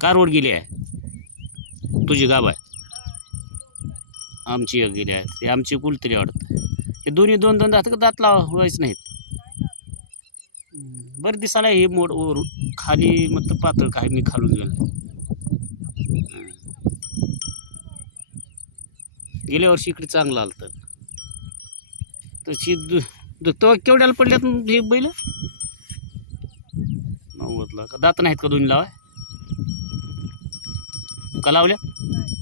कारवड गेली आहे तुझी गाव आहे आमची एक गेली आहे ते आमची कुलतरी वाटतं हे दोन्ही दोन दोन दात दात लावायच नाहीत बरं दिसायला हे मोड खाली मग पातळ काय मी खालून गेलो गेल्या वर्षी इकडे चांगलं आलं तशी तो केवढ्याला पडल्यात हे बैल 90ला का दात नाहीत का दोन्ही लावाय का लावल्या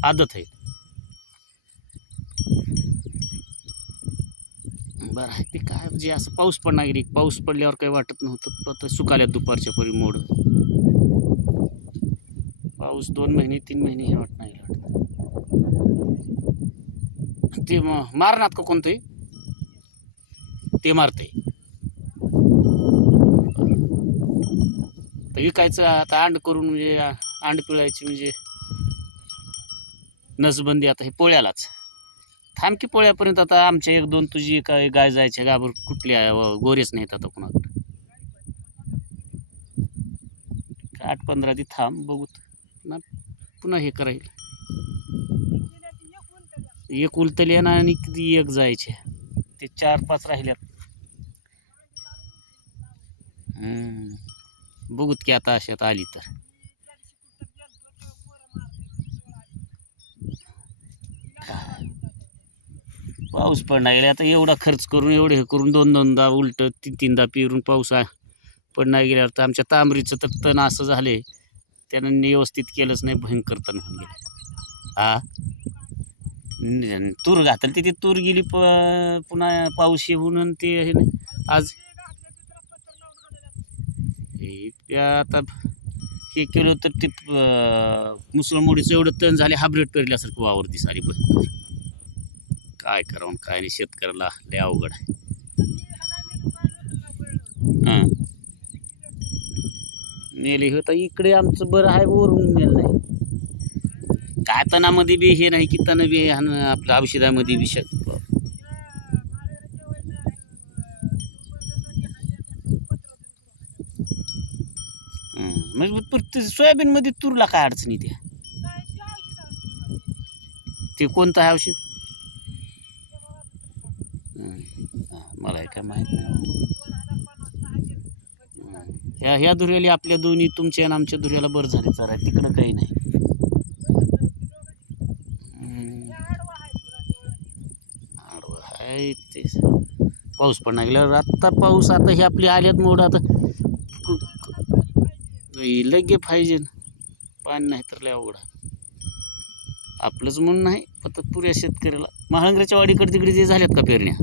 आदत आहे बरं आहे ते काय म्हणजे असं पाऊस पडणार गेली पाऊस पडल्यावर काही वाटत नव्हतं आता सुकाल्यात दुपारच्या परी मोड पाऊस 2 महिने 3 महिने हे वाटणार ते मारणार का कोणतंही ते मारते तर विकायचं आता अंड करून म्हणजे अंड पिळायची म्हणजे नसबंदी आता हे पोळ्यालाच थांब की पोळ्यापर्यंत आता आमच्या 1-2 तुझी काय गाय जायच्या गाबर कुठली गोरेच नाहीत आता कुणाकडे 8-15 दी थांब बघू ना पुन्हा हे करायला एक उलतली ना आणि एक जायचे ते 4-5 राहिल्यात बघूत की आता अशात आली तर पाऊस पडणार गेला आता एवढा खर्च करून एवढे हे करून 2-2दा उलट 3-3दा पेरून पाऊस पडणार गेल्यावर तर आमच्या तांबरीचं तर तण असं झाले त्यानं व्यवस्थित केलंच नाही भयंकर तण होऊन गेले हा तूर घातली तिथे तूर गेली पुन्हा पाऊस येऊन ते हे नाही आज आता हे केलं तर ते मुसळमोडीचं एवढं तण झाले हायब्रिड पेरल्यासारखं वावर दिसाली भयंकर काय करावं काय नाही शेतकऱ्याला लय अवघड आहे हां मेले होता इकडे आमचं बरं आहे वरून मेल नाही काय तणामध्ये बी हे नाही की तण बी आपल्या औषधामध्ये बी म्हणजे सोयाबीन मध्ये तुरला काय अडचणी त्या ते कोणतं आहे औषध मला काय माहित नाही ह्या धुऱ्याला आपल्या दोन्ही तुमच्या आणि आमच्या धुऱ्याला बरं झाले जरा तिकडं काही नाही आहे ते पाऊस पडणार गेल्यावर आत्ता पाऊस आता हे आपली आल्यात मोड आता लगे पाहिजे पाणी नाही तर लय अवघड आपलंच म्हणून नाही फक्त पुऱ्या शेतकऱ्याला महांगऱ्याच्या वाडीकडे तिकडे जे झाल्यात का पेरण्या